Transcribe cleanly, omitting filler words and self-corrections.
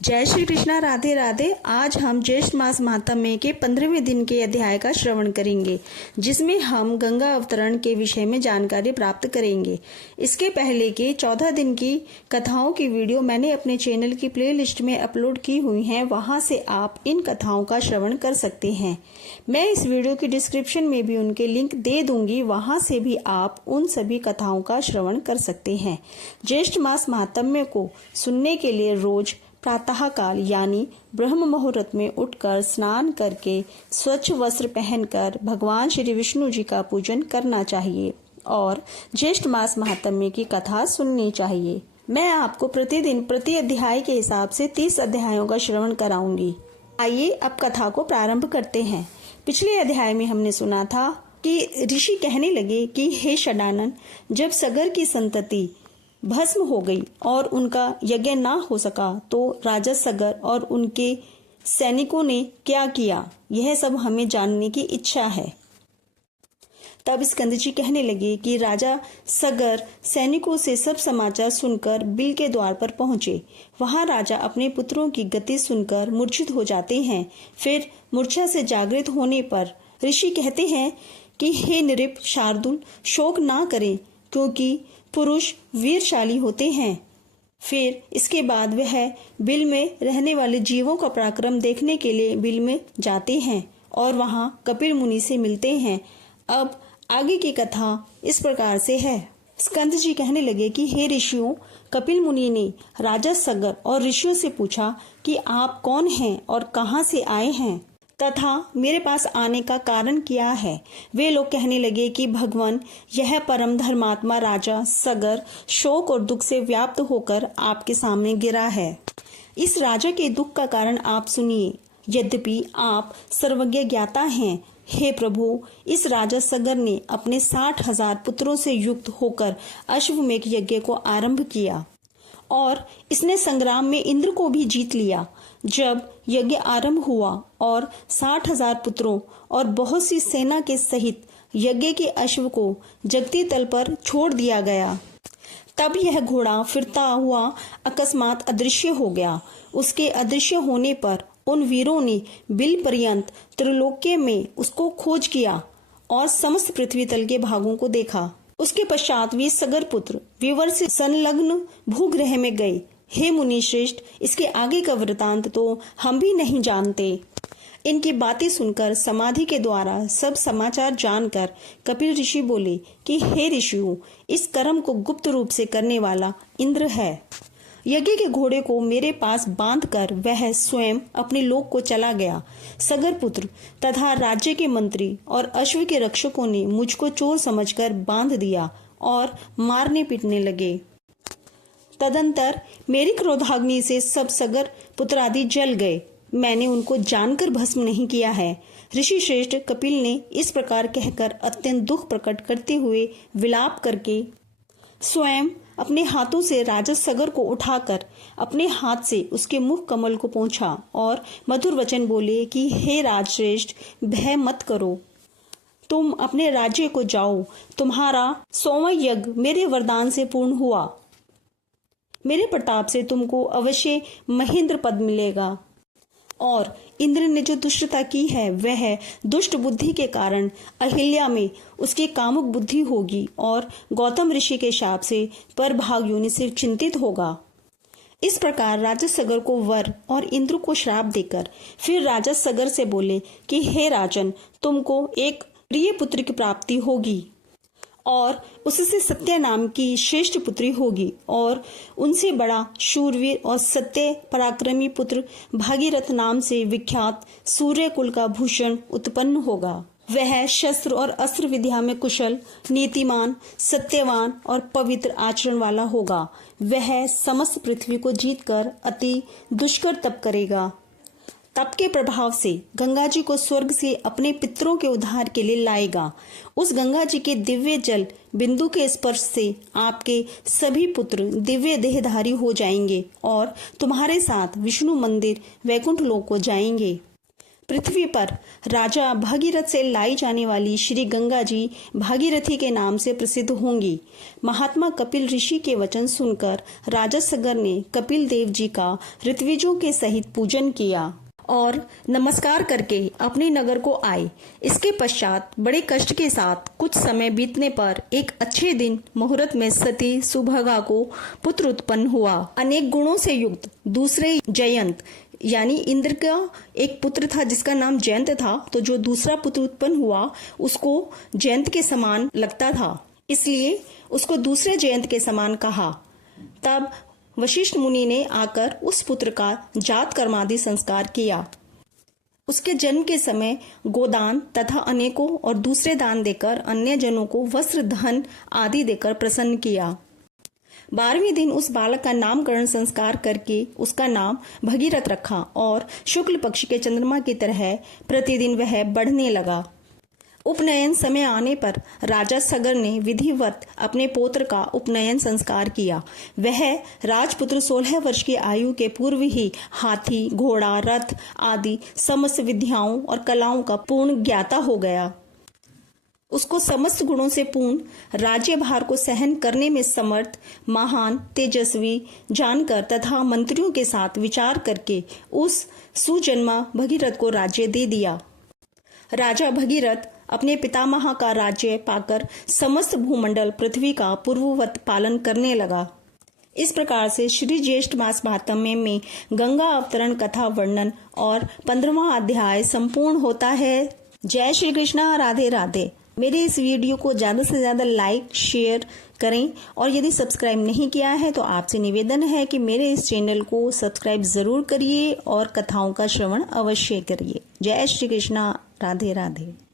जय श्री कृष्णा, राधे राधे। आज हम ज्येष्ठ मास महात्म्य के 15वें दिन के अध्याय का श्रवण करेंगे, जिसमें हम गंगा अवतरण के विषय में जानकारी प्राप्त करेंगे। इसके पहले के 14 दिन की कथाओं की वीडियो मैंने अपने चैनल की प्लेलिस्ट में अपलोड की हुई हैं, वहां से आप इन कथाओं का श्रवण कर सकते हैं। मैं इस वीडियो की डिस्क्रिप्शन में भी उनके लिंक दे दूंगी, वहां से भी आप उन सभी कथाओं का श्रवण कर सकते हैं। ज्येष्ठ मास महात्म्य को सुनने के लिए रोज प्रातः काल यानी ब्रह्म मुहूर्त में उठकर स्नान करके स्वच्छ वस्त्र पहनकर भगवान श्री विष्णु जी का पूजन करना चाहिए और ज्येष्ठ मास महात्म्य की कथा सुननी चाहिए। मैं आपको प्रतिदिन प्रति अध्याय के हिसाब से 30 अध्यायों का श्रवण कराऊंगी। आइए अब कथा को प्रारंभ करते हैं। पिछले अध्याय में हमने सुना था कि ऋषि कहने लगे कि हे षडानन, जब सगर की संतति भस्म हो गई और उनका यज्ञ ना हो सका तो राजा सगर और उनके सैनिकों ने क्या किया, यह सब हमें जानने की इच्छा है। तब स्कंद जी कहने लगे कि राजा सगर सैनिकों से सब समाचार सुनकर बिल के द्वार पर पहुंचे। वहां राजा अपने पुत्रों की गति सुनकर मूर्छित हो जाते हैं। फिर मूर्छा से जागृत होने पर ऋषि कहते हैं कि हे नृप शार्दुल, शोक ना करें, क्योंकि पुरुष वीरशाली होते हैं। फिर इसके बाद वह बिल में रहने वाले जीवों का पराक्रम देखने के लिए बिल में जाते हैं और वहां कपिल मुनि से मिलते हैं। अब आगे की कथा इस प्रकार से है। स्कंद जी कहने लगे कि हे ऋषियों, कपिल मुनि ने राजा सगर और ऋषियों से पूछा कि आप कौन हैं और कहां से आए हैं तथा मेरे पास आने का कारण क्या है। वे लोग कहने लगे कि भगवान, यह परम धर्मात्मा राजा सगर शोक और दुख से व्याप्त होकर आपके सामने गिरा है। इस राजा के दुख का कारण आप सुनिए। यद्यपि आप सर्वज्ञ ज्ञाता हैं, हे प्रभु, इस राजा सगर ने अपने 60,000 पुत्रों से युक्त होकर अश्वमेध यज्ञ को आरंभ किया और इसने संग्राम में इंद्र को भी जीत लिया। जब यज्ञ आरंभ हुआ और 60,000 पुत्रों और बहुत सी सेना के सहित यज्ञ के अश्व को जगती तल पर छोड़ दिया गया, तब यह घोड़ा फिरता हुआ अकस्मात अदृश्य हो गया। उसके अदृश्य होने पर उन वीरों ने बिल पर्यंत त्रिलोक्य में उसको खोज किया और समस्त पृथ्वी तल के भागों को देखा। उसके पश्चात वे सगर पुत्र विवर से संलग्न भूग्रह में गए। हे मुनि श्रेष्ठ, इसके आगे का वृतांत तो हम भी नहीं जानते। इनकी बातें सुनकर समाधि के द्वारा सब समाचार जानकर कपिल ऋषि बोले कि हे ऋषियों, इस कर्म को गुप्त रूप से करने वाला इंद्र है। यज्ञ के घोड़े को मेरे पास बांधकर वह स्वयं अपने लोक को चला गया। सगर पुत्र तथा राज्य के मंत्री और अश्व के रक्षकों ने मुझको चोर समझकर बांध दिया और मारने पीटने लगे। तदंतर मेरी क्रोधाग्नि से सब सगर पुत्र आदि जल गए। मैंने उनको जानकर भस्म नहीं किया है। ऋषि श्रेष्ठ कपिल ने इस प्रकार कहकर अत्यंत दुख प्रकट करते हुए विलाप करके स्वयं अपने हाथों से राजा सगर को उठाकर अपने हाथ से उसके मुख कमल को पोंछा और मधुर वचन बोले कि हे राजश्रेष्ठ, भय मत करो, तुम अपने राज्य को जाओ। तुम्हारा 100वां यज्ञ मेरे वरदान से पूर्ण हुआ। मेरे प्रताप से तुमको अवश्य महेंद्र पद मिलेगा। और इंद्र ने जो दुष्टता की है, वह दुष्ट बुद्धि के कारण अहिल्या में उसकी कामुक बुद्धि होगी और गौतम ऋषि के शाप से परभाग योनि से चिंतित होगा। इस प्रकार राजा सगर को वर और इंद्र को श्राप देकर फिर राजा सगर से बोले कि हे राजन, तुमको एक प्रिय पुत्र की प्राप्ति होगी और उससे सत्य नाम की श्रेष्ठ पुत्री होगी और उनसे बड़ा शूरवीर और सत्य पराक्रमी पुत्र भागीरथ नाम से विख्यात सूर्य कुल का भूषण उत्पन्न होगा। वह शस्त्र और अस्त्र विद्या में कुशल, नीतिमान, सत्यवान और पवित्र आचरण वाला होगा। वह समस्त पृथ्वी को जीतकर अति दुष्कर तप करेगा। तप के प्रभाव से गंगा जी को स्वर्ग से अपने पितरों के उद्धार के लिए लाएगा। उस गंगा जी के दिव्य जल बिंदु के स्पर्श से आपके सभी पुत्र दिव्य देहधारी हो जाएंगे और तुम्हारे साथ विष्णु मंदिर वैकुंठ लोक को जाएंगे। पृथ्वी पर राजा भागीरथ से लाई जाने वाली श्री गंगा जी भागीरथी के नाम से प्रसिद्ध होंगी। महात्मा कपिल ऋषि के वचन सुनकर राजा सगर ने कपिल देव जी का ऋत्विजों के सहित पूजन किया और नमस्कार करके अपने नगर को आए। इसके पश्चात बड़े कष्ट के साथ कुछ समय बीतने पर एक अच्छे दिन मुहूर्त में सती सुभगा को पुत्र उत्पन्न हुआ। अनेक गुणों से युक्त दूसरे जयंत यानी इंद्र का एक पुत्र था जिसका नाम जयंत था, तो जो दूसरा पुत्र उत्पन्न हुआ उसको जयंत के समान लगता था, इसलिए उसको दूसरे जयंत के समान कहा। तब वशिष्ठ मुनि ने आकर उस पुत्र का जात कर्मादि संस्कार किया। उसके जन्म के समय गोदान तथा अनेकों और दूसरे दान देकर अन्य जनों को वस्त्र धन आदि देकर प्रसन्न किया। 12वें दिन उस बालक का नामकरण संस्कार करके उसका नाम भगीरथ रखा और शुक्ल पक्ष के चंद्रमा की तरह प्रतिदिन वह बढ़ने लगा। उपनयन समय आने पर राजा सगर ने विधिवत अपने पौत्र का उपनयन संस्कार किया। वह राजपुत्र 16 वर्ष की आयु के पूर्व ही हाथी, घोड़ा, रथ आदि समस्त विद्याओं और कलाओं का पूर्ण ज्ञाता हो गया। उसको समस्त गुणों से पूर्ण राज्य भार को सहन करने में समर्थ, महान, तेजस्वी जानकर तथा मंत्रियों के साथ विचार करके उस सुजन्मा भगीरथ को राज्य दे दिया। राजा भगीरथ अपने पितामह का राज्य पाकर समस्त भूमंडल पृथ्वी का पूर्ववत पालन करने लगा। इस प्रकार से श्री ज्येष्ठ मास महात्म्य में गंगा अवतरण कथा वर्णन और 15वां अध्याय संपूर्ण होता है। जय श्री कृष्णा, राधे राधे। मेरे इस वीडियो को ज्यादा से ज्यादा लाइक शेयर करें और यदि सब्सक्राइब नहीं किया है तो आपसे निवेदन है कि मेरे इस चैनल को सब्सक्राइब जरूर करिए और कथाओं का श्रवण अवश्य करिए। जय श्री कृष्णा, राधे राधे।